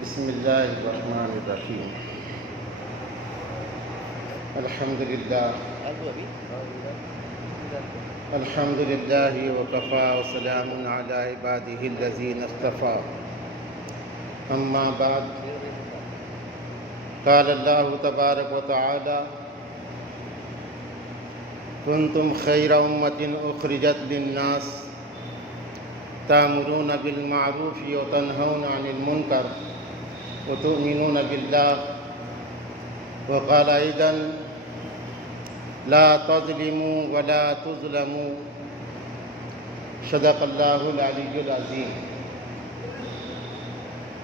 بسم اللہ الرحمن الرحیم الحمد للہ وکفی وسلام علی عبادہ الذین اصطفی اما بعد قال اللہ تبارک وتعالی کنتم خیر امۃ اخرجت للناس تأمرون بالمعروف وتنہون عن المنکر وتؤمنون باللہ وقال أيضا لا تظلموا ولا تظلموا صدق الله العلي العظيم.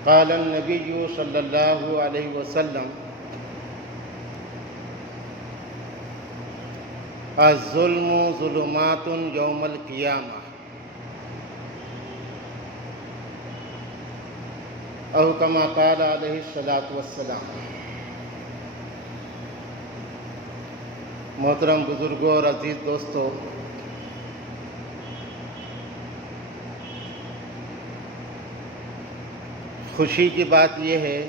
قال النبي صلى الله عليه وسلم الظلم ظلمات يوم القيامة أو كما قال عليه الصلاة والسلام. محترم بزرگوں اور عزیز دوستو، خوشی کی بات یہ ہے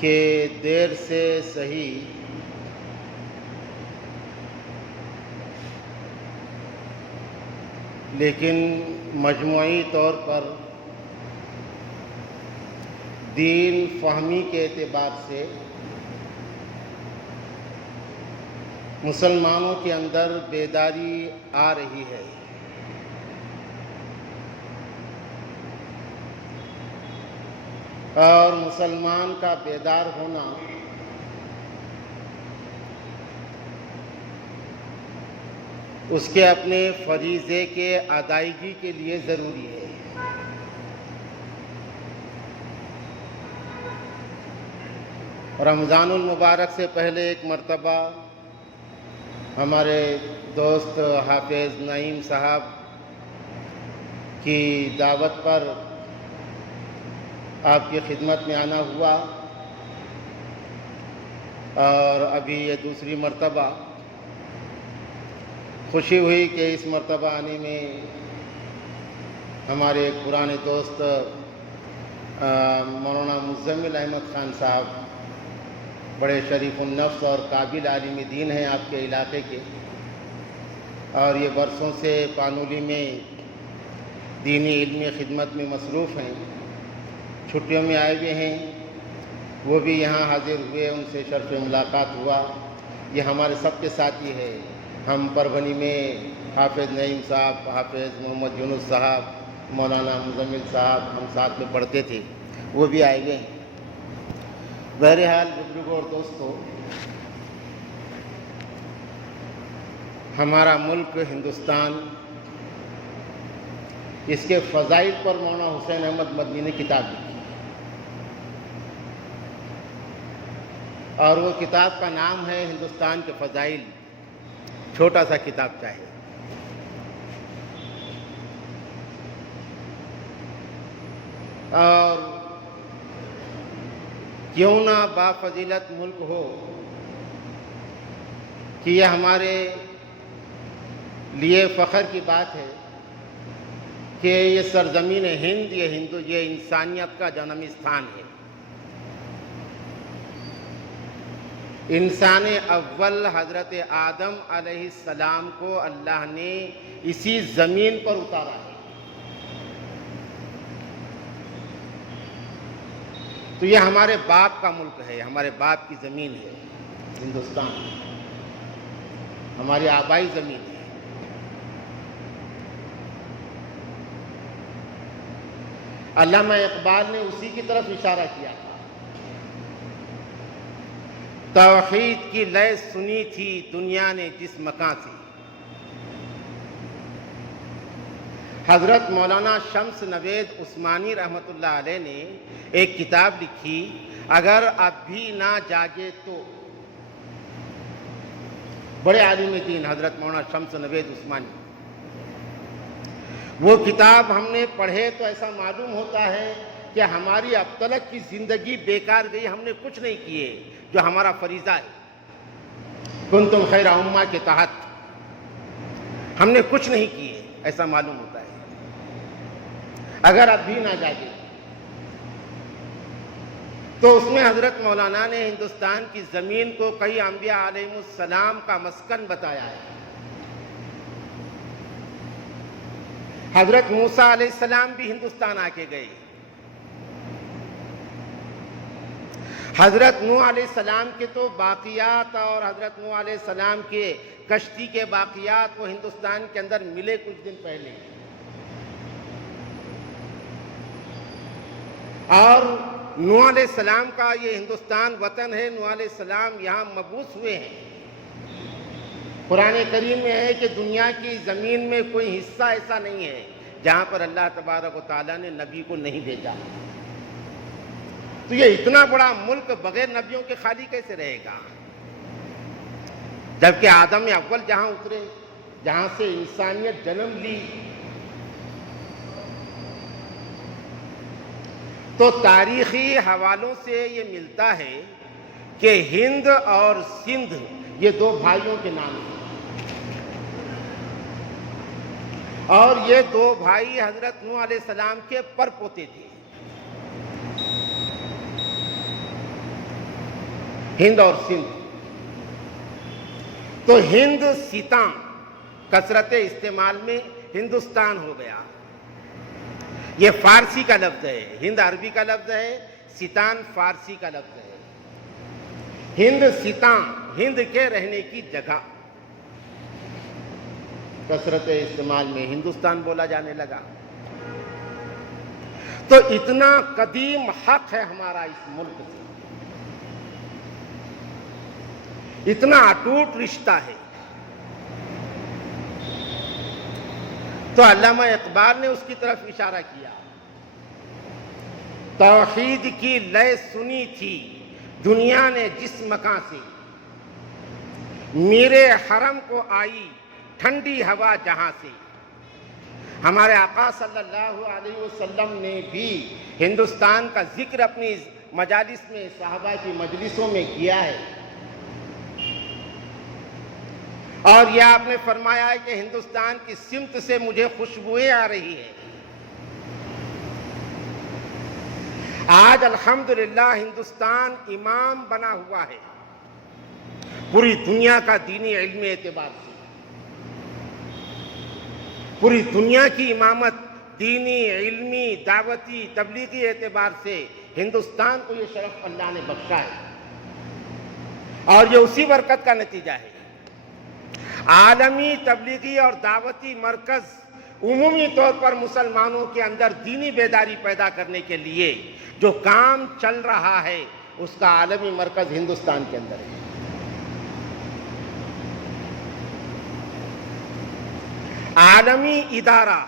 کہ دیر سے صحیح لیکن مجموعی طور پر دین فہمی کے اعتبار سے مسلمانوں کے اندر بیداری آ رہی ہے. اور مسلمان کا بیدار ہونا اس کے اپنے فریضے کے ادائیگی کے لیے ضروری ہے. رمضان المبارک سے پہلے ایک مرتبہ ہمارے دوست حافظ نعیم صاحب کی دعوت پر آپ کی خدمت میں آنا ہوا، اور ابھی یہ دوسری مرتبہ خوشی ہوئی کہ اس مرتبہ آنے میں ہمارے ایک پرانے دوست مولانا مزمل احمد خان صاحب بڑے شریف النفس اور قابل عالم دین ہیں آپ کے علاقے کے، اور یہ برسوں سے پانولی میں دینی علمی خدمت میں مصروف ہیں. چھٹیوں میں آئے ہوئے ہیں، وہ بھی یہاں حاضر ہوئے، ان سے شرف ملاقات ہوا. یہ ہمارے سب کے ساتھی ہے. ہم پربھنی میں حافظ نعیم صاحب، حافظ محمد یونس صاحب، مولانا مزمل صاحب ہم ساتھ میں پڑھتے تھے، وہ بھی آئے ہوئے ہیں. بہرحال بزرگوں اور دوستو، ہمارا ملک ہندوستان، اس کے فضائل پر مولانا حسین احمد مدنی نے کتاب لکھی، اور وہ کتاب کا نام ہے ہندوستان کے فضائل. چھوٹا سا کتاب چاہے، اور کیوں نہ بافضیلت ملک ہو کہ یہ ہمارے لیے فخر کی بات ہے کہ یہ سرزمین ہند، یہ انسانیت کا جنم استھان ہے. انسان اول حضرت آدم علیہ السلام کو اللہ نے اسی زمین پر اتارا ہے. تو یہ ہمارے باپ کا ملک ہے، ہمارے باپ کی زمین ہے. ہندوستان ہماری آبائی زمین ہے. علامہ اقبال نے اسی کی طرف اشارہ کیا تھا. توحید کی لے سنی تھی دنیا نے جس مکان سے. حضرت مولانا شمس نوید عثمانی رحمۃ اللہ علیہ نے ایک کتاب لکھی، اگر اب بھی نہ جاگے تو. بڑے عالم دین حضرت مولانا شمس نوید عثمانی. وہ کتاب ہم نے پڑھے تو ایسا معلوم ہوتا ہے کہ ہماری اب تلک کی زندگی بیکار گئی، ہم نے کچھ نہیں کیے جو ہمارا فریضہ ہے. کنتم خیر امہ کے تحت ہم نے کچھ نہیں کیے، ایسا معلوم ہوتا ہے. اگر اب بھی نہ جاگے تو اس میں حضرت مولانا نے ہندوستان کی زمین کو کئی انبیاء علیہ السلام کا مسکن بتایا ہے۔ حضرت موسیٰ علیہ السلام بھی ہندوستان آ کے گئے، حضرت نوح علیہ السلام کے تو باقیات اور حضرت نوح علیہ السلام کے کشتی کے باقیات وہ ہندوستان کے اندر ملے کچھ دن پہلے، اور نوح علیہ السلام کا یہ ہندوستان وطن ہے، نوح علیہ السلام یہاں مبعوث ہوئے ہیں۔ قرآن کریم میں ہے کہ دنیا کی زمین میں کوئی حصہ ایسا نہیں ہے جہاں پر اللہ تبارک و تعالیٰ نے نبی کو نہیں بھیجا۔ تو یہ اتنا بڑا ملک بغیر نبیوں کے خالی کیسے رہے گا؟ جبکہ آدم اول جہاں اترے، جہاں سے انسانیت جنم لی، تو تاریخی حوالوں سے یہ ملتا ہے کہ ہند اور سندھ یہ دو بھائیوں کے نام ہیں، اور یہ دو بھائی حضرت نوح علیہ السلام کے پر پوتے تھے، ہند اور سندھ۔ تو ہند سیتاں کثرت استعمال میں ہندوستان ہو گیا، یہ فارسی کا لفظ ہے، ہند عربی کا لفظ ہے، سیتان فارسی کا لفظ ہے۔ ہند سیتاں، ہند کے رہنے کی جگہ، کثرت استعمال میں ہندوستان بولا جانے لگا۔ تو اتنا قدیم حق ہے ہمارا اس ملک سے، اتنا اٹوٹ رشتہ ہے۔ تو علامہ اقبال نے اس کی طرف اشارہ کیا، توحید کی لے سنی تھی دنیا نے جس مکان سے، میرے حرم کو آئی ٹھنڈی ہوا جہاں سے۔ ہمارے آقا صلی اللہ علیہ وسلم نے بھی ہندوستان کا ذکر اپنی مجالس میں، صحابہ کی مجلسوں میں کیا ہے، اور یہ آپ نے فرمایا ہے کہ ہندوستان کی سمت سے مجھے خوشبوئیں آ رہی ہے۔ آج الحمدللہ ہندوستان امام بنا ہوا ہے پوری دنیا کا دینی علمی اعتبار سے، پوری دنیا کی امامت دینی، علمی، دعوتی، تبلیغی اعتبار سے ہندوستان کو یہ شرف اللہ نے بخشا ہے، اور یہ اسی برکت کا نتیجہ ہے۔ عالمی تبلیغی اور دعوتی مرکز عمومی طور پر مسلمانوں کے اندر دینی بیداری پیدا کرنے کے لیے جو کام چل رہا ہے، اس کا عالمی مرکز ہندوستان کے اندر ہے۔ عالمی ادارہ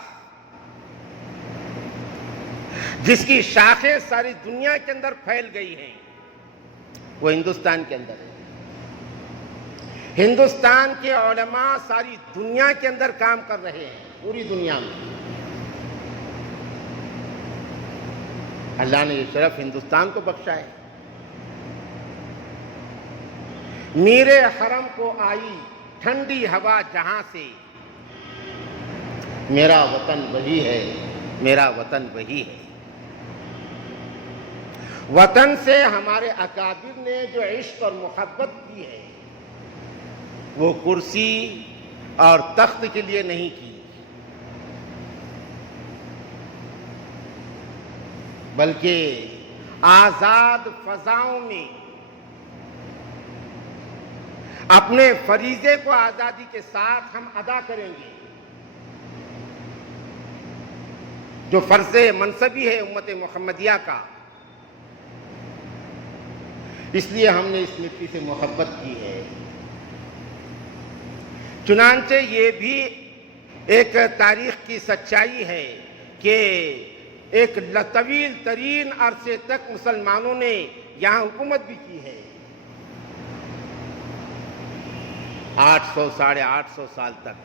جس کی شاخیں ساری دنیا کے اندر پھیل گئی ہیں، وہ ہندوستان کے اندر ہے۔ ہندوستان کے علماء ساری دنیا کے اندر کام کر رہے ہیں، پوری دنیا میں۔ اللہ نے یہ شرف ہندوستان کو بخشا ہے۔ میرے حرم کو آئی ٹھنڈی ہوا جہاں سے، میرا وطن وہی ہے، میرا وطن وہی ہے۔ وطن سے ہمارے اکابر نے جو عشق اور محبت کی ہے، وہ کرسی اور تخت کے لیے نہیں کی، بلکہ آزاد فضاؤں میں اپنے فریضے کو آزادی کے ساتھ ہم ادا کریں گے، جو فرض منصبی ہے امت محمدیہ کا۔ اس لیے ہم نے اس مٹی سے محبت کی ہے۔ چنانچہ یہ بھی ایک تاریخ کی سچائی ہے کہ ایک طویل ترین عرصے تک مسلمانوں نے یہاں حکومت بھی کی ہے، 800 ساڑھے 800 سال تک،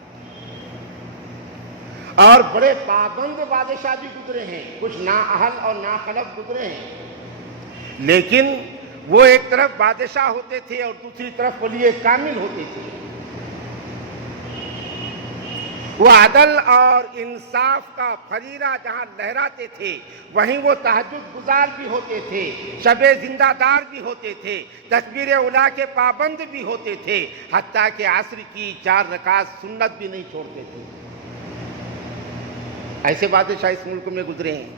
اور بڑے پابند بادشاہ بھی گزرے ہیں، کچھ نااہل اور ناخلف گزرے ہیں، لیکن وہ ایک طرف بادشاہ ہوتے تھے اور دوسری طرف ولی کامل ہوتے تھے۔ وہ عدل اور انصاف کا فریرہ جہاں لہراتے تھے وہیں وہ تہجد گزار بھی ہوتے تھے، شب زندہ دار بھی ہوتے تھے، تکبیر اولیٰ کے پابند بھی ہوتے تھے، حتیٰ کہ عصر کی 4 رکعت سنت بھی نہیں چھوڑتے تھے۔ ایسے بادشاہ اس ملک میں گزرے ہیں،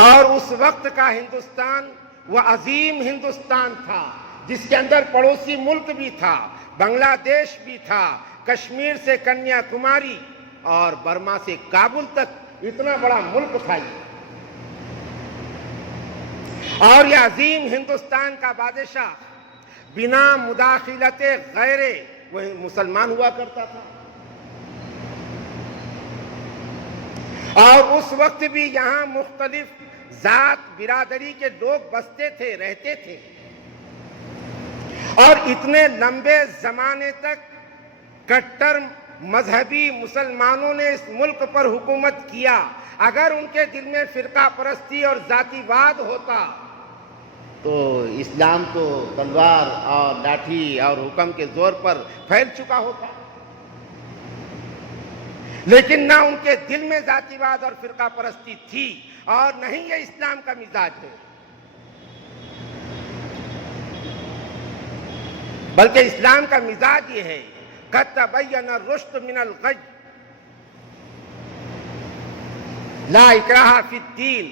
اور اس وقت کا ہندوستان وہ عظیم ہندوستان تھا جس کے اندر پڑوسی ملک بھی تھا، بنگلہ دیش بھی تھا، کشمیر سے کنیا کماری اور برما سے کابل تک اتنا بڑا ملک تھا یہ۔ اور یہ عظیم ہندوستان کا بادشاہ بنا مداخلت غیر وہ مسلمان ہوا کرتا تھا، اور اس وقت بھی یہاں مختلف ذات برادری کے لوگ بستے تھے، رہتے تھے، اور اتنے لمبے زمانے تک کٹر مذہبی مسلمانوں نے اس ملک پر حکومت کیا۔ اگر ان کے دل میں فرقہ پرستی اور ذاتی واد ہوتا تو اسلام تو تلوار اور لاٹھی اور حکم کے زور پر پھیل چکا ہوتا، لیکن نہ ان کے دل میں ذاتی واد اور فرقہ پرستی تھی، اور نہیں یہ اسلام کا مزاج ہے، بلکہ اسلام کا مزاج یہ ہے قد تبین الرشد من الغی لا اکراہ فی الدین،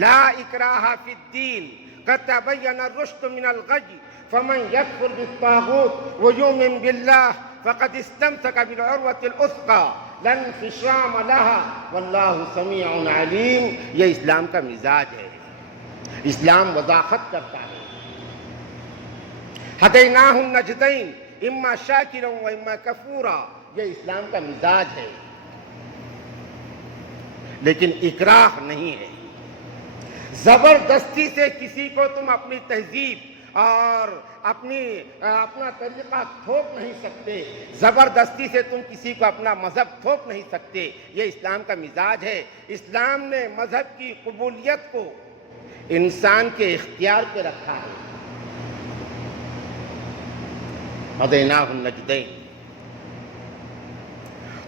لا اکراہ فی الدین، قد تبین الرشد من الغی فمن یکفر بالطاغوت ویؤمن باللہ فقد استمسک بالعروۃ الوثقی لا انفصام لها واللہ سمیع علیم۔ یہ اسلام کا مزاج ہے، اسلام وضاحت کرتا ہے۔ ہدیناہ النجدین اما شاکرا و اما کفورا، یہ اسلام کا مزاج ہے، لیکن اکراہ نہیں ہے۔ زبردستی سے کسی کو تم اپنی تہذیب اور اپنا طریقہ تھوپ نہیں سکتے، زبردستی سے تم کسی کو اپنا مذہب تھوپ نہیں سکتے، یہ اسلام کا مزاج ہے۔ اسلام نے مذہب کی قبولیت کو انسان کے اختیار پہ رکھا ہے۔ ہدیناہ النجدین،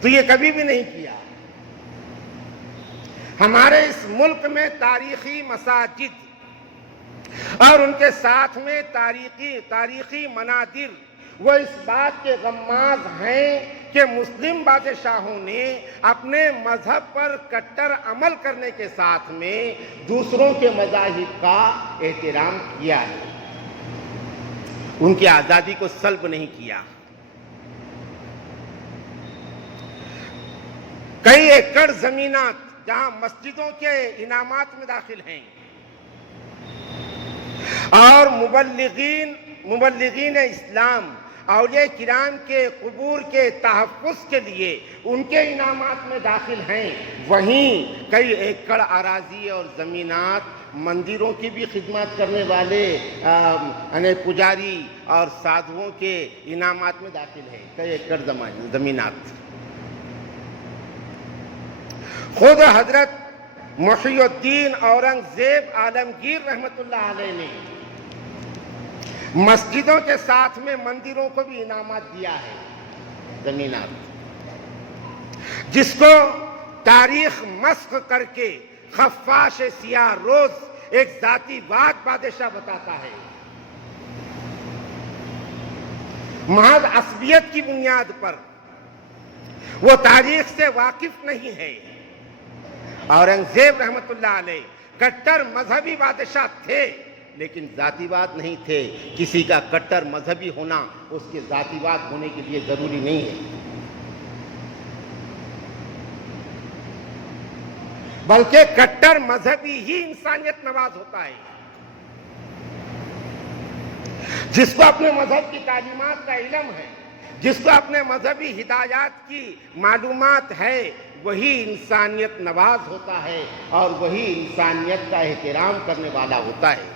تو یہ کبھی بھی نہیں کیا۔ ہمارے اس ملک میں تاریخی مساجد اور ان کے ساتھ میں تاریخی مناظر وہ اس بات کے غماز ہیں کہ مسلم بادشاہوں نے اپنے مذہب پر کٹر عمل کرنے کے ساتھ میں دوسروں کے مذاہب کا احترام کیا ہے، ان کی آزادی کو سلب نہیں کیا۔ کئی ایکڑ زمینات جہاں مسجدوں کے انعامات میں داخل ہیں، اور مبلغین اسلام اولیاء کرام کے قبور کے تحفظ کے لیے ان کے انعامات میں داخل ہیں، وہیں کئی ایکڑ اراضی اور زمینات مندروں کی بھی خدمات کرنے والے پجاری اور سادھوؤں کے انعامات میں داخل ہیں، کئی ایکڑ زمینات۔ خود حضرت محی الدین اورنگزیب عالمگیر رحمت اللہ علیہ نے مسجدوں کے ساتھ میں مندروں کو بھی انعامات دیا ہے، زمینات، جس کو تاریخ مسخ کر کے خفاش سیاہ روز ایک ذاتی واد بادشاہ بتاتا ہے، محض عصبیت کی بنیاد پر، وہ تاریخ سے واقف نہیں ہے۔ اورنگزیب رحمت اللہ علیہ کٹر مذہبی بادشاہ تھے، لیکن ذاتی واد نہیں تھے۔ کسی کا کٹر مذہبی ہونا اس کے ذاتی واد ہونے کے لیے ضروری نہیں ہے، بلکہ کٹر مذہبی ہی انسانیت نواز ہوتا ہے۔ جس کو اپنے مذہب کی تعلیمات کا علم ہے، جس کو اپنے مذہبی ہدایات کی معلومات ہے، وہی انسانیت نواز ہوتا ہے اور وہی انسانیت کا احترام کرنے والا ہوتا ہے۔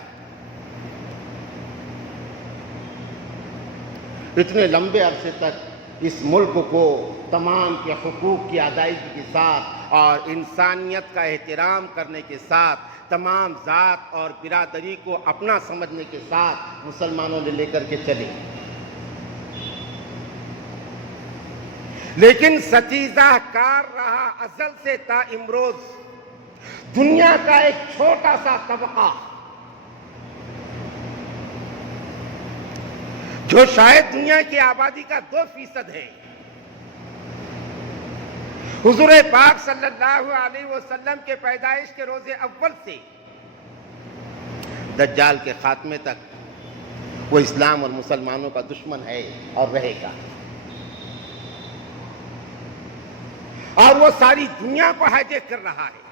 اتنے لمبے عرصے تک اس ملک کو تمام کے حقوق کی ادائیگی کے ساتھ اور انسانیت کا احترام کرنے کے ساتھ، تمام ذات اور برادری کو اپنا سمجھنے کے ساتھ مسلمانوں نے لے کر کے چلے، لیکن ستیزہ کار رہا ازل سے تا امروز دنیا کا ایک چھوٹا سا طبقہ، جو شاید دنیا کی آبادی کا 2% ہے۔ حضور پاک صلی اللہ علیہ وسلم کے پیدائش کے روز اول سے دجال کے خاتمے تک وہ اسلام اور مسلمانوں کا دشمن ہے اور رہے گا، اور وہ ساری دنیا کو ہائیجیک کر رہا ہے۔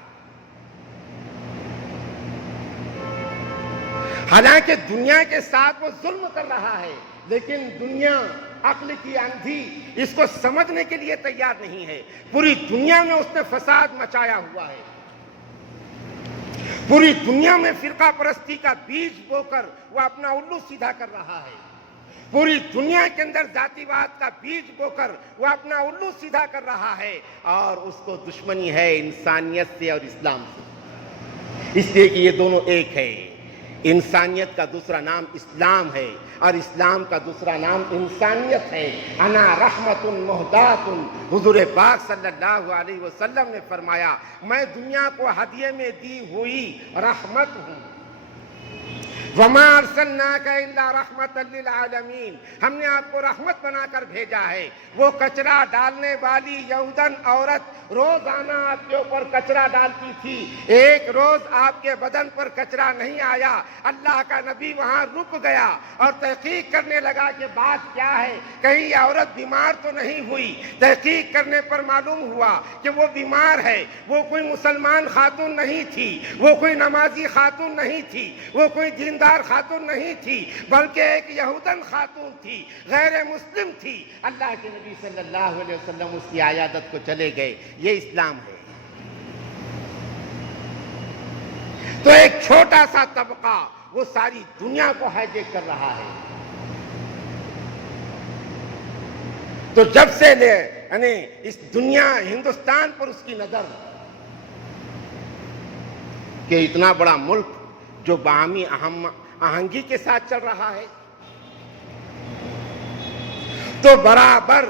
حالانکہ دنیا کے ساتھ وہ ظلم کر رہا ہے، لیکن دنیا عقل کی اندھی اس کو سمجھنے کے لیے تیار نہیں ہے۔ پوری دنیا میں اس نے فساد مچایا ہوا ہے، پوری دنیا میں فرقہ پرستی کا بیج بو کر وہ اپنا الو سیدھا کر رہا ہے، پوری دنیا کے اندر ذاتی واد کا بیج بو کر وہ اپنا الو سیدھا کر رہا ہے، اور اس کو دشمنی ہے انسانیت سے اور اسلام سے، اس لیے کہ یہ دونوں ایک ہے۔ انسانیت کا دوسرا نام اسلام ہے، اور اسلام کا دوسرا نام انسانیت ہے۔ انا رحمت مہدات، حضور پاک صلی اللہ علیہ وسلم نے فرمایا میں دنیا کو ہدیے میں دی ہوئی رحمت ہوں۔ وما ارسلناک الا رحمتا للعالمین، ہم نے آپ کو رحمت بنا کر بھیجا ہے۔ وہ کچرا ڈالنے والی یہودن عورت روزانہ آپ کے اوپر کچرا ڈالتی تھی، ایک روز آپ کے بدن پر کچرا نہیں آیا، اللہ کا نبی وہاں رک گیا اور تحقیق کرنے لگا کہ بات کیا ہے، کہیں یہ عورت بیمار تو نہیں ہوئی۔ تحقیق کرنے پر معلوم ہوا کہ وہ بیمار ہے، وہ کوئی مسلمان خاتون نہیں تھی، وہ کوئی نمازی خاتون نہیں تھی، وہ کوئی دیندار خاتون نہیں تھی، بلکہ ایک یہودن خاتون تھی، غیر مسلم تھی۔ اللہ کے نبی صلی اللہ علیہ وسلم اس کی عیادت کو چلے گئے۔ یہ اسلام ہے۔ تو ایک چھوٹا سا طبقہ وہ ساری دنیا کو ہائیجیک کر رہا ہے۔ تو جب سے یعنی اس دنیا ہندوستان پر اس کی نظر کہ اتنا بڑا ملک جو باہمی آہنگی کے ساتھ چل رہا ہے، تو برابر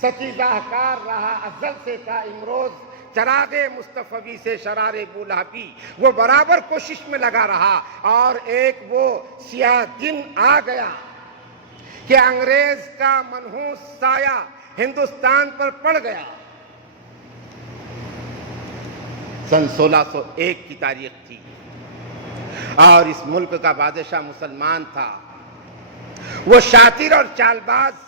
ستیزہ کار رہا ازل سے تا امروز، چراغ مصطفی سے شرار بولہبی، وہ برابر کوشش میں لگا رہا، اور ایک وہ سیاہ دن آ گیا کہ انگریز کا منحوس سایہ ہندوستان پر پڑ گیا۔ سن 1601 کی تاریخ تھی، اور اس ملک کا بادشاہ مسلمان تھا۔ وہ شاطر اور چالباز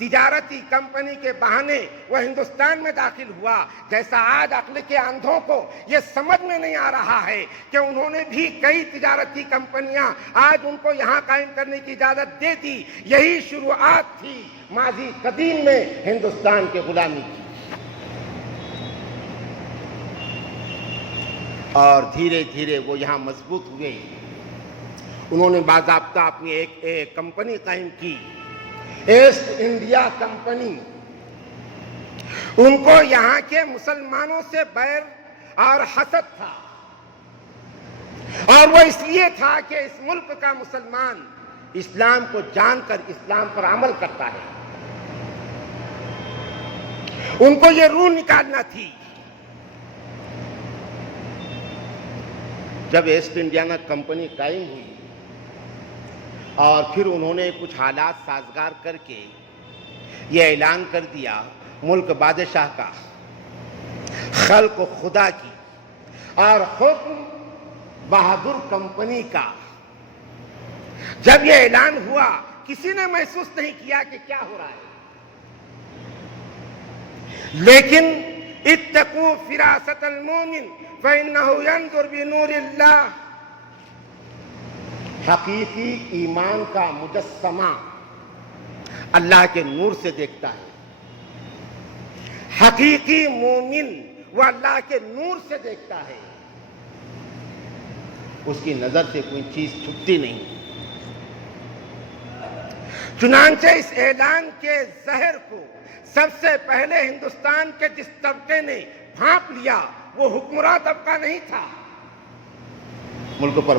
تجارتی کمپنی کے بہانے وہ ہندوستان میں داخل ہوا۔ جیسا آج عقل کے اندھوں کو یہ سمجھ میں نہیں آ رہا ہے کہ انہوں نے بھی کئی تجارتی کمپنیاں آج ان کو یہاں قائم کرنے کی اجازت دے دی، یہی شروعات تھی ماضی قدیم میں ہندوستان کے غلامی کی۔ اور دھیرے دھیرے وہ یہاں مضبوط ہوئے۔ انہوں نے باضابطہ اپنی ایک کمپنی قائم کی، ایسٹ انڈیا کمپنی۔ ان کو یہاں کے مسلمانوں سے بیر اور حسد تھا، اور وہ اس لیے تھا کہ اس ملک کا مسلمان اسلام کو جان کر اسلام پر عمل کرتا ہے۔ ان کو یہ روح نکالنا تھی۔ جب ایسٹ انڈیا کمپنی قائم ہوئی اور پھر انہوں نے کچھ حالات سازگار کر کے یہ اعلان کر دیا ملک بادشاہ کا، خلق خدا کی، اور حکم بہادر کمپنی کا، جب یہ اعلان ہوا کسی نے محسوس نہیں کیا کہ کیا ہو رہا ہے۔ لیکن اتقوا فراست المومن فإنه ينظر بنور اللہ، حقیقی ایمان کا مجسمہ اللہ کے نور سے دیکھتا ہے۔ حقیقی مومن وہ اللہ کے نور سے دیکھتا ہے، اس کی نظر سے کوئی چیز چھپتی نہیں۔ چنانچہ اس اعلان کے زہر کو سب سے پہلے ہندوستان کے جس طبقے نے بھانپ لیا وہ حکمراں طبقہ نہیں تھا۔ ملک پر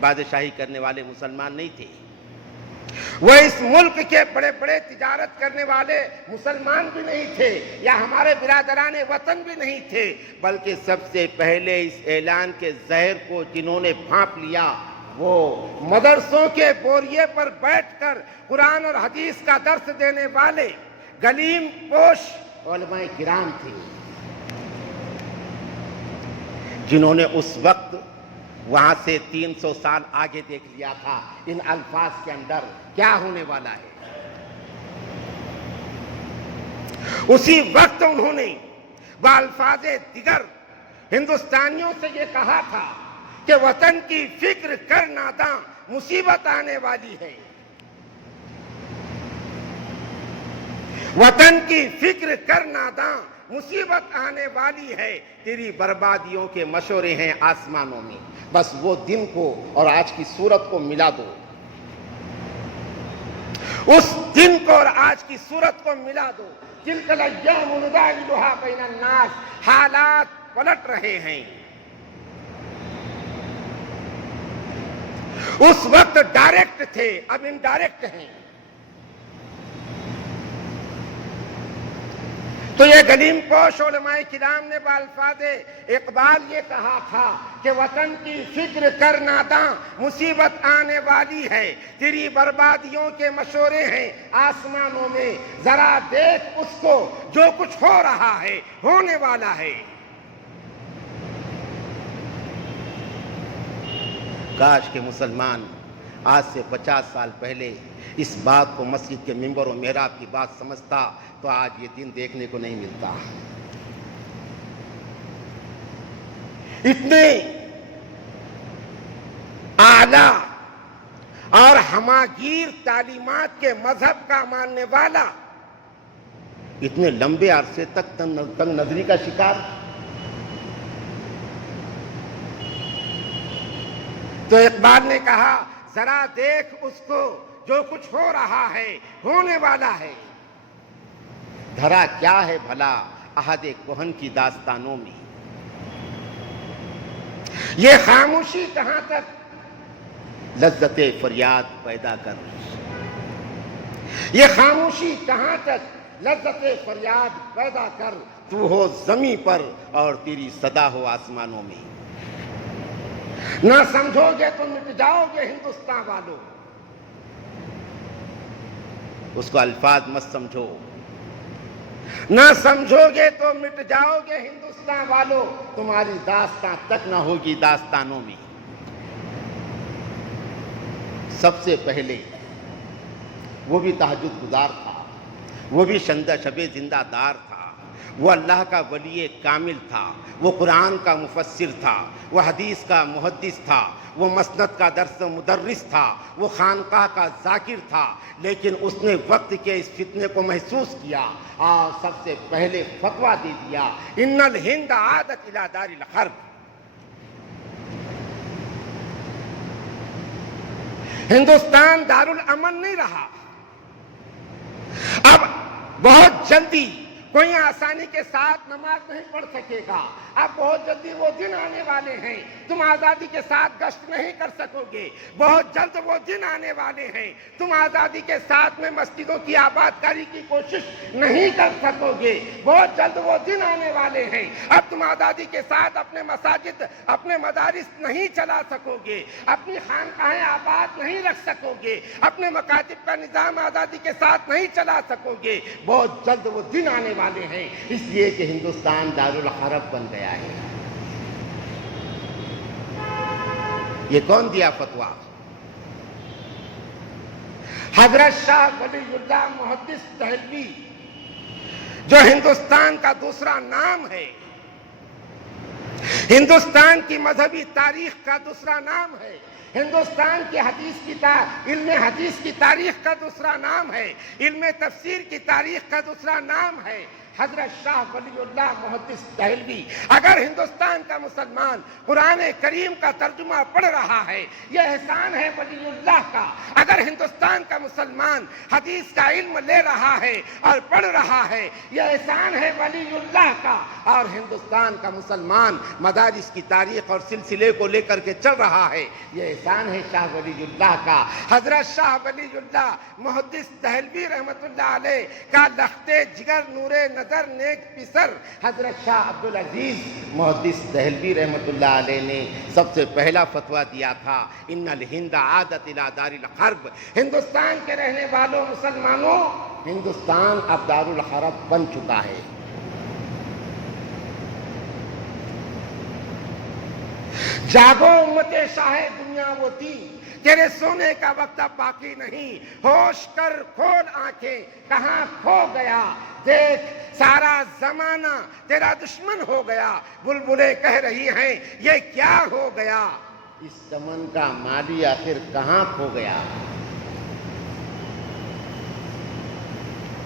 بادشاہی کرنے والے مسلمان نہیں تھے، وہ اس ملک کے بڑے بڑے تجارت کرنے والے مسلمان بھی نہیں تھے یا ہمارے برادران وطن بھی نہیں تھے، بلکہ سب سے پہلے اس اعلان کے زہر کو جنہوں نے بھانپ لیا وہ مدرسوں کے بوریے پر بیٹھ کر قرآن اور حدیث کا درس دینے والے گلیم پوش علماء کرام تھے، جنہوں نے اس وقت وہاں سے 300 سال آگے دیکھ لیا تھا ان الفاظ کے اندر کیا ہونے والا ہے۔ اسی وقت انہوں نے بالفاظ دیگر ہندوستانیوں سے یہ کہا تھا کہ وطن کی فکر کر ناداں مصیبت آنے والی ہے، وطن کی فکر کر ناداں مصیبت آنے والی ہے، تیری بربادیوں کے مشورے ہیں آسمانوں میں۔ بس وہ دن کو اور آج کی صورت کو ملا دو، اس دن کو اور آج کی صورت کو ملا دو۔ تلک الایام نداولها بین الناس، حالات پلٹ رہے ہیں۔ اس وقت ڈائریکٹ تھے، اب انڈائریکٹ ہیں۔ تو یہ گلیم پوش علماء کرام نے بالفاظ اقبال یہ کہا تھا کہ وطن کی فکر کر ناداں مصیبت آنے والی ہے، تیری بربادیوں کے مشورے ہیں آسمانوں میں، ذرا دیکھ اس کو جو کچھ ہو رہا ہے، ہونے والا ہے۔ کاش کہ مسلمان آج سے 50 سال پہلے اس بات کو مسجد کے ممبر و محراب کی بات سمجھتا تو آج یہ دن دیکھنے کو نہیں ملتا۔ اتنے اعلیٰ اور ہماگیر تعلیمات کے مذہب کا ماننے والا اتنے لمبے عرصے تک تنگ نظری کا شکار۔ تو اقبال نے کہا ذرا دیکھ اس کو جو کچھ ہو رہا ہے، ہونے والا ہے۔ دھرا کیا ہے بھلا عہد کہن کی داستانوں میں، یہ خاموشی کہاں تک لذت فریاد پیدا کر، یہ خاموشی کہاں تک لذت فریاد پیدا کر، تو ہو زمیں پر اور تیری صدا ہو آسمانوں میں۔ نہ سمجھو گے تو مٹ جاؤ گے ہندوستان والوں، اس کو الفاظ مت سمجھو، نہ سمجھو گے تو مٹ جاؤ گے ہندوستان والوں، تمہاری داستان تک نہ ہوگی داستانوں میں۔ سب سے پہلے وہ بھی تہجد گزار تھا، وہ بھی شب زندہ دار تھا، وہ اللہ کا ولی کامل تھا، وہ قرآن کا مفسر تھا، وہ حدیث کا محدث تھا، وہ مسند کا درس مدرس تھا، وہ خانقاہ کا ذاکر تھا، لیکن اس نے وقت کے اس فتنے کو محسوس کیا اور سب سے پہلے فتویٰ دے دیا، ان الہند عادت الی دار الحرب۔ ہندوستان دارالامن نہیں رہا، اب بہت جلدی کوئی آسانی کے ساتھ نماز نہیں پڑھ سکے گا، اب بہت جلدی وہ دن آنے والے ہیں تم آزادی کے ساتھ گشت نہیں کر سکو گے، بہت جلد وہ دن آنے والے ہیں تم آزادی کے ساتھ میں مسجدوں کی آباد کاری کی کوشش نہیں کر سکو گے، بہت جلد وہ دن آنے والے ہیں اب تم آزادی کے ساتھ اپنے مساجد اپنے مدارس نہیں چلا سکو گے، اپنی خانقاہیں آباد نہیں رکھ سکو گے، اپنے مکاتب کا نظام آزادی کے ساتھ نہیں چلا سکو گے، بہت جلد وہ دن آنے والے ہیں، اس لیے کہ ہندوستان دارالحرب بن گیا ہے۔ یہ کون دیا فتویٰ؟ حضرت شاہ ولی اللہ محدث دہلوی، جو ہندوستان کا دوسرا نام ہے، ہندوستان کی مذہبی تاریخ کا دوسرا نام ہے، ہندوستان کی علم حدیث کی تاریخ کا دوسرا نام ہے، علم تفسیر کی تاریخ کا دوسرا نام ہے، حضرت شاہ ولی اللہ محدث دہلوی۔ اگر ہندوستان کا مسلمان قرآن کریم کا ترجمہ پڑھ رہا ہے، یہ احسان ہے ولی اللہ کا۔ اگر ہندوستان کا مسلمان حدیث کا علم لے رہا ہے اور پڑھ رہا ہے، یہ احسان ہے ولی اللہ کا۔ اور ہندوستان کا مسلمان مدارس کی تاریخ اور سلسلے کو لے کر کے چل رہا ہے، یہ احسان ہے شاہ ولی اللہ کا۔ حضرت شاہ ولی اللہ محدث دہلوی رحمت اللہ علیہ کا لخت جگر نور نظر نیک پسر حضرت شاہ عبدالعزیز محدث دہلوی رحمت اللہ علیہ نے سب سے پہلا فتویٰ دیا تھا، ان الہند عادت الی دار الحرب۔ ہندوستان کے رہنے والوں مسلمانوں، ہندوستان اب دار الحرب بن چکا ہے۔ جاگو امت شاہ دنیا وہ تھی، تیرے سونے کا وقت اب باقی نہیں، ہوش کر کھول آنکھیں کہاں کھو گیا، دیکھ سارا زمانہ تیرا دشمن ہو گیا، بلبلیں کہہ رہی ہیں یہ کیا ہو گیا، اس چمن کا مالی آخر کہاں کھو گیا۔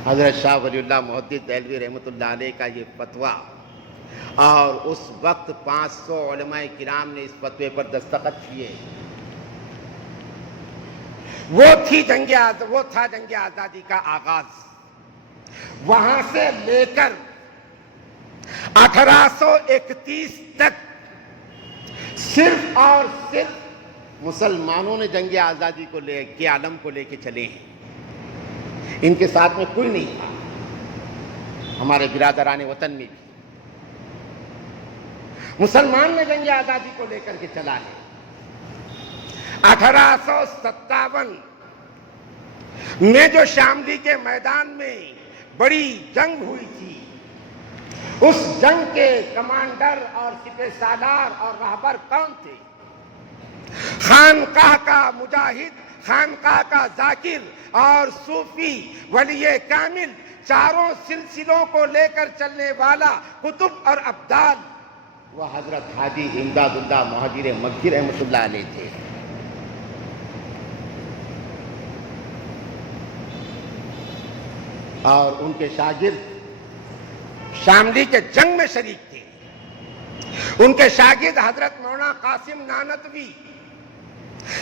حضرت شاہ ولی اللہ محدث دہلوی رحمت اللہ علیہ کا یہ فتویٰ، اور اس وقت 500 علماء کرام نے اس فتوے پر دستخط کیے۔ وہ تھا جنگ آزادی کا آغاز۔ وہاں سے لے کر 1831 تک صرف اور صرف مسلمانوں نے جنگ آزادی کے عالم کو لے کے چلے ہیں، ان کے ساتھ میں کوئی نہیں تھا۔ ہمارے برادران وطن میں بھی مسلمان نے جنگ آزادی کو لے کر کے چلا ہے۔ 1857 میں جو شاملی کے میدان میں بڑی جنگ ہوئی تھی، اس جنگ کے کمانڈر اور سپہ سالار اور رہبر کون تھے؟ خانقاہ کا مجاہد، خانقاہ کا ذاکر اور صوفی ولی کامل، چاروں سلسلوں کو لے کر چلنے والا قطب اور ابدال، وہ حضرت حاجی امداد اللہ مہاجر مکی رحمت اللہ علیہ تھے۔ اور ان کے شاگرد شاملی کے جنگ میں شریک تھے۔ ان کے شاگرد حضرت مولانا قاسم نانوتوی،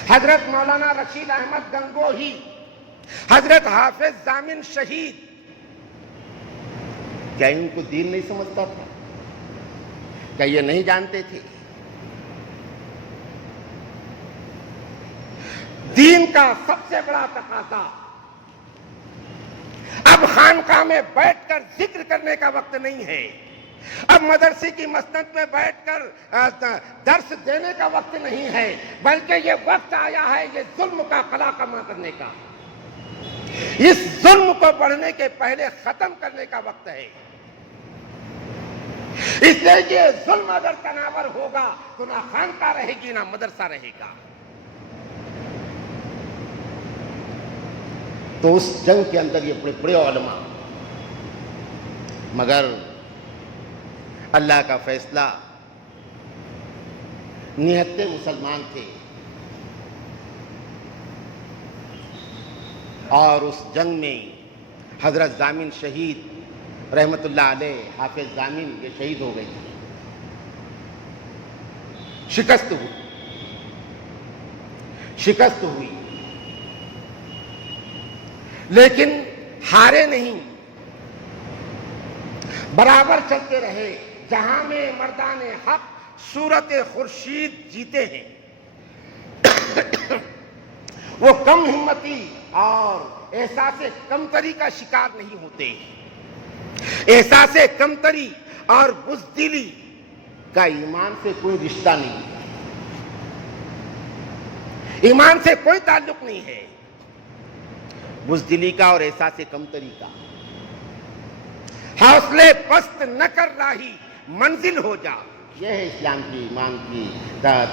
حضرت مولانا رشید احمد گنگوہی، حضرت حافظ ضامن شہید۔ کیا ان کو دین نہیں سمجھتا تھا؟ کیا یہ نہیں جانتے تھے؟ دین کا سب سے بڑا تقاضا اب خانقاہ میں بیٹھ کر ذکر کرنے کا وقت نہیں ہے، اب مدرسے کی مسند میں بیٹھ کر درس دینے کا وقت نہیں ہے، بلکہ یہ وقت آیا ہے یہ ظلم کا قلع کما کرنے کا، اس ظلم کو بڑھنے کے پہلے ختم کرنے کا وقت ہے۔ اس لیے کہ ظلم اگر تناور ہوگا تو نہ خانقاہ رہے گی نہ مدرسہ رہے گا۔ تو اس جنگ کے اندر یہ بڑے بڑے علماء، مگر اللہ کا فیصلہ، نہتے مسلمان تھے، اور اس جنگ میں حضرت ضامن شہید رحمت اللہ علیہ، حافظ ضامن، یہ شہید ہو گئے تھے، شکست ہوئی، لیکن ہارے نہیں، برابر چلتے رہے۔ جہاں میں مردان حق صورت خورشید جیتے ہیں، وہ کم ہمتی اور احساس کمتری کا شکار نہیں ہوتے۔ احساس کمتری اور بزدلی کا ایمان سے کوئی رشتہ نہیں ہے، ایمان سے کوئی تعلق نہیں ہے، بزدلی کا اور احساس کمتری کا۔ حوصلے پست نہ کر راہی منزل ہو جا، یہ ہے اسلام کی ایمان کی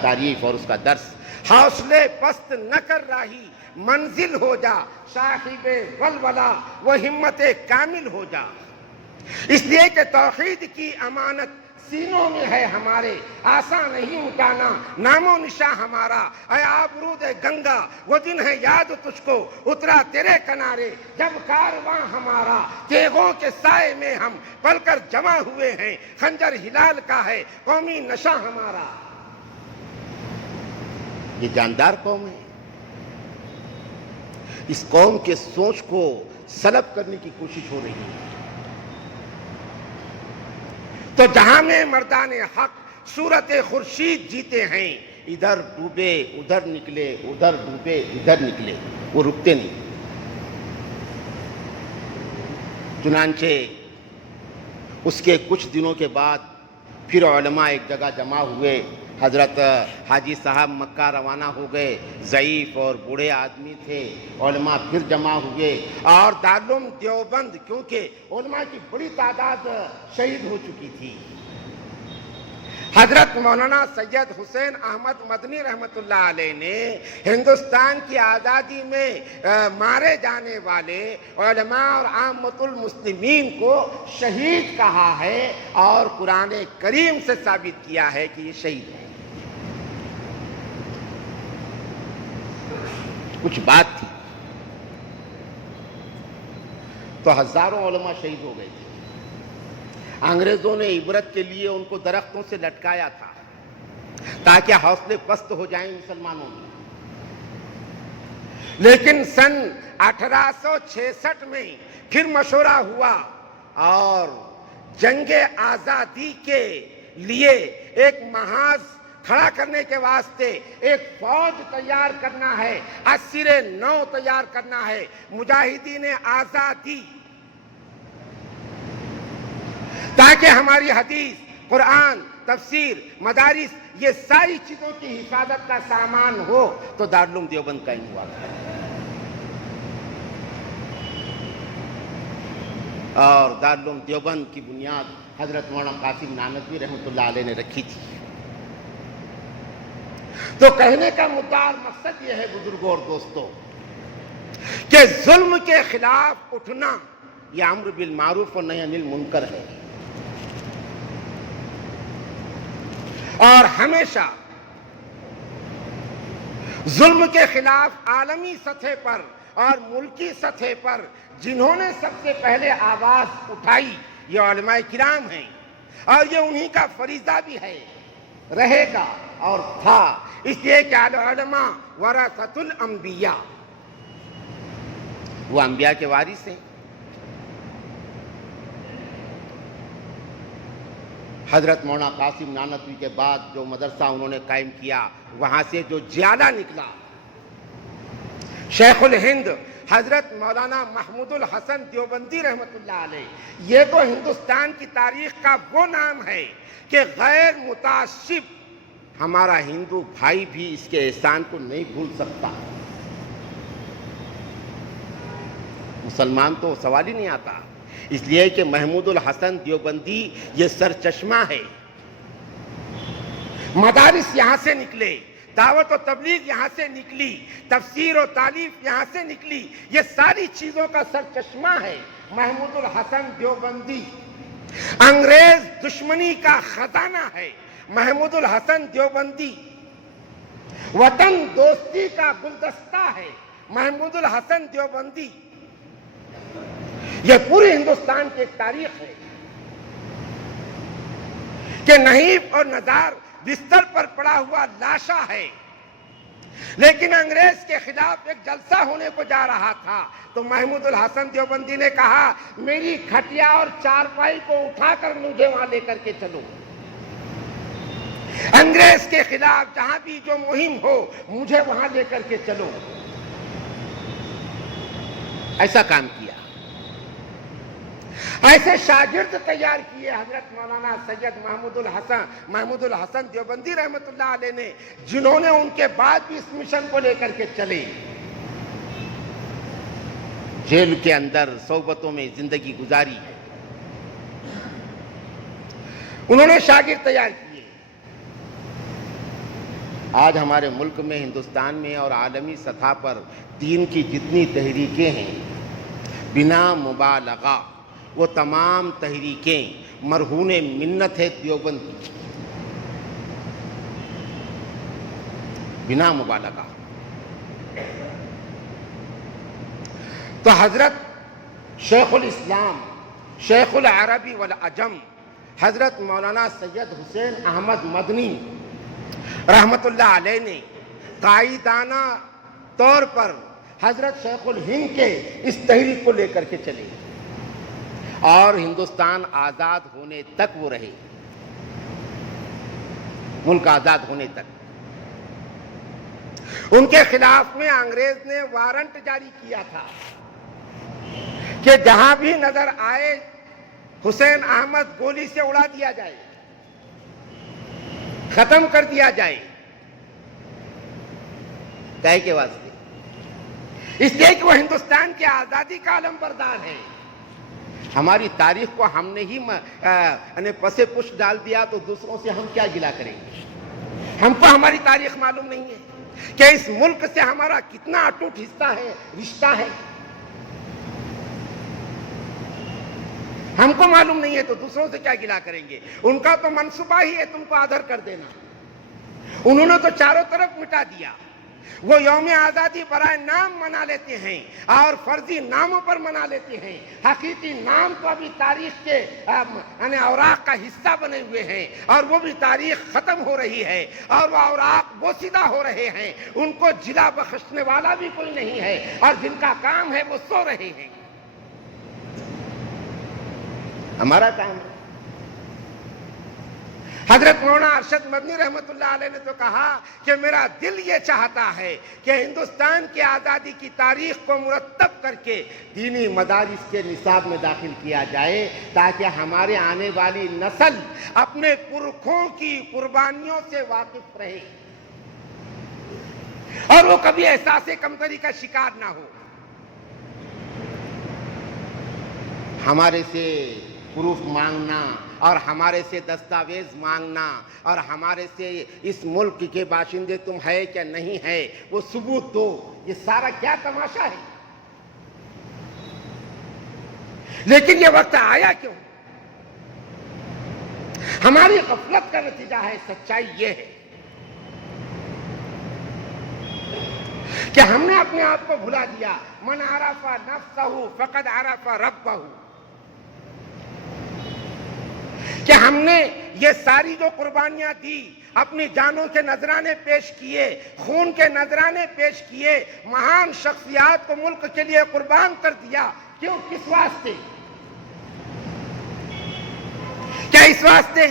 تعریف اور اس کا درس۔ حوصلے پست نہ کر راہی منزل ہو جا، صاحب ولولہ وہ ہمت کامل ہو جا۔ اس لیے کہ توحید کی امانت سینوں میں ہے ہمارے، آسان نہیں مٹانا نام و نشاں ہمارا۔ اے آبرود گنگا وہ دن ہے یاد تجھ کو، اترا تیرے کنارے جب کارواں ہمارا، تیغوں کے سائے میں ہم پل کر جمع ہوئے ہیں، خنجر ہلال کا ہے قومی نشاں ہمارا۔ یہ جاندار قوم ہے، اس قوم کے سوچ کو سلب کرنے کی کوشش ہو رہی ہے۔ تو جہاں میں مردان حق صورت خورشید جیتے ہیں، ادھر ڈوبے ادھر نکلے، ادھر ڈوبے ادھر نکلے، وہ رکتے نہیں۔ چنانچہ اس کے کچھ دنوں کے بعد پھر علماء ایک جگہ جمع ہوئے۔ حضرت حاجی صاحب مکہ روانہ ہو گئے، ضعیف اور بوڑھے آدمی تھے۔ علماء پھر جمع ہوئے اور دارالعلوم دیوبند، کیونکہ علماء کی بڑی تعداد شہید ہو چکی تھی، حضرت مولانا سید حسین احمد مدنی رحمت اللہ علیہ نے ہندوستان کی آزادی میں مارے جانے والے علماء اور عامت المسلمین کو شہید کہا ہے، اور قرآن کریم سے ثابت کیا ہے کہ یہ شہید ہے۔ کچھ بات تھی تو ہزاروں علماء شہید ہو گئے تھے۔ انگریزوں نے عبرت کے لیے ان کو درختوں سے لٹکایا تھا تاکہ حوصلے پست ہو جائیں مسلمانوں میں۔ لیکن سن 1866 میں پھر مشورہ ہوا اور جنگ آزادی کے لیے ایک محاذ کھڑا کرنے کے واسطے ایک فوج تیار کرنا ہے، اسیر نو تیار کرنا ہے، مجاہدین آزادی، تاکہ ہماری حدیث، قرآن، تفسیر، مدارس، یہ ساری چیزوں کی حفاظت کا سامان ہو۔ تو دارالعلوم دیوبند قائم ہوا تھا، اور دارالعلوم دیوبند کی بنیاد حضرت مولانا قاسم نانوتوی رحمۃ اللہ علیہ نے رکھی تھی۔ تو کہنے کا مدعا اور مقصد یہ ہے بزرگوں اور دوستوں کہ ظلم کے خلاف اٹھنا یہ امر بالمعروف اور نہی عن المنکر ہے، اور ہمیشہ ظلم کے خلاف عالمی سطح پر اور ملکی سطح پر جنہوں نے سب سے پہلے آواز اٹھائی یہ علماء کرام ہیں، اور یہ انہی کا فریضہ بھی ہے، رہے گا اور تھا، اس لیے کہ علماء ورثۃ الانبیاء، وہ انبیاء کے وارث ہیں۔ حضرت مولانا قاسم نانوتوی کے بعد جو مدرسہ انہوں نے قائم کیا، وہاں سے جو زیادہ نکلا، شیخ الہند حضرت مولانا محمود الحسن دیوبندی رحمت اللہ علیہ، یہ تو ہندوستان کی تاریخ کا وہ نام ہے کہ غیر متعصب ہمارا ہندو بھائی بھی اس کے احسان کو نہیں بھول سکتا۔ مسلمان تو سوال ہی نہیں آتا، اس لیے کہ محمود الحسن دیوبندی یہ سرچشمہ ہے۔ مدارس یہاں سے نکلے، دعوت و تبلیغ یہاں سے نکلی، تفسیر و تعلیف یہاں سے نکلی، یہ ساری چیزوں کا سرچشمہ ہے محمود الحسن دیوبندی۔ انگریز دشمنی کا خزانہ ہے محمود الحسن دیوبندی، وطن دوستی کا گلدستہ ہے محمود الحسن دیوبندی۔ یہ پورے ہندوستان کی ایک تاریخ ہے کہ نحیف اور نزار بستر پر پڑا ہوا لاشا ہے، لیکن انگریز کے خلاف ایک جلسہ ہونے کو جا رہا تھا تو محمود الحسن دیوبندی نے کہا میری کھٹیا اور چارپائی کو اٹھا کر مجھے وہاں لے کر کے چلو، انگریز کے خلاف جہاں بھی جو مہم ہو مجھے وہاں لے کر کے چلو۔ ایسا کام کیا، ایسے شاگرد تیار کیے حضرت مولانا سید محمود الحسن دیوبندی رحمت اللہ علیہ نے، جنہوں نے ان کے بعد بھی اس مشن کو لے کر کے چلے، جیل کے اندر صحبتوں میں زندگی گزاری ہے۔ انہوں نے شاگرد تیار کیے۔ آج ہمارے ملک میں، ہندوستان میں اور عالمی سطح پر دین کی جتنی تحریکیں ہیں، بنا مبالغہ وہ تمام تحریکیں مرہون منت ہے دیوبند کی، بنا مبالغہ۔ تو حضرت شیخ الاسلام شیخ العربی والعجم حضرت مولانا سید حسین احمد مدنی رحمت اللہ علیہ نے قائدانہ طور پر حضرت شیخ الہند کے اس تحریک کو لے کر کے چلے اور ہندوستان آزاد ہونے تک وہ رہے، ملک آزاد ہونے تک۔ ان کے خلاف میں انگریز نے وارنٹ جاری کیا تھا کہ جہاں بھی نظر آئے حسین احمد گولی سے اڑا دیا جائے، ختم کر دیا جائے۔ کہے کے واسطے؟ اس لیے کہ وہ ہندوستان کی آزادی کا علم بردار ہے۔ ہماری تاریخ کو ہم نے ہی پسے پش ڈال دیا تو دوسروں سے ہم کیا گلہ کریں گے؟ ہم کو ہماری تاریخ معلوم نہیں ہے کہ اس ملک سے ہمارا کتنا اٹوٹ حصہ ہے، رشتہ ہے۔ ہم کو معلوم نہیں ہے تو دوسروں سے کیا گلہ کریں گے؟ ان کا تو منصوبہ ہی ہے تم کو آدھر کر دینا۔ انہوں نے تو چاروں طرف مٹا دیا۔ وہ یوم آزادی برائے نام منا لیتے ہیں اور فرضی ناموں پر منا لیتے ہیں، حقیقی نام تو ابھی تاریخ کے اوراق کا حصہ بنے ہوئے ہیں اور وہ بھی تاریخ ختم ہو رہی ہے اور وہ اوراق بوسیدہ ہو رہے ہیں۔ ان کو جلا بخشنے والا بھی کوئی نہیں ہے اور جن کا کام ہے وہ سو رہے ہیں۔ ہمارا کام ہے۔ حضرت مولانا ارشد مدنی رحمت اللہ علیہ نے تو کہا کہ میرا دل یہ چاہتا ہے کہ ہندوستان کی آزادی کی تاریخ کو مرتب کر کے دینی مدارس کے نصاب میں داخل کیا جائے تاکہ ہمارے آنے والی نسل اپنے پرکھوں کی قربانیوں سے واقف رہے اور وہ کبھی احساس کمتری کا شکار نہ ہو۔ ہمارے سے پروف مانگنا اور ہمارے سے دستاویز مانگنا اور ہمارے سے اس ملک کے باشندے تم ہے کیا نہیں ہے وہ ثبوت دو، یہ سارا کیا تماشا ہے؟ لیکن یہ وقت آیا کیوں؟ ہماری غفلت کا نتیجہ ہے۔ سچائی یہ ہے کہ ہم نے اپنے آپ کو بھلا دیا۔ من عرف نفسہ فقد عرف ربہ، کہ ہم نے یہ ساری جو قربانیاں دی، اپنی جانوں کے نذرانے پیش کیے، خون کے نذرانے پیش کیے، مہان شخصیات کو ملک کے لیے قربان کر دیا۔ کیوں؟ کس واسطے؟ کیا اس واسطے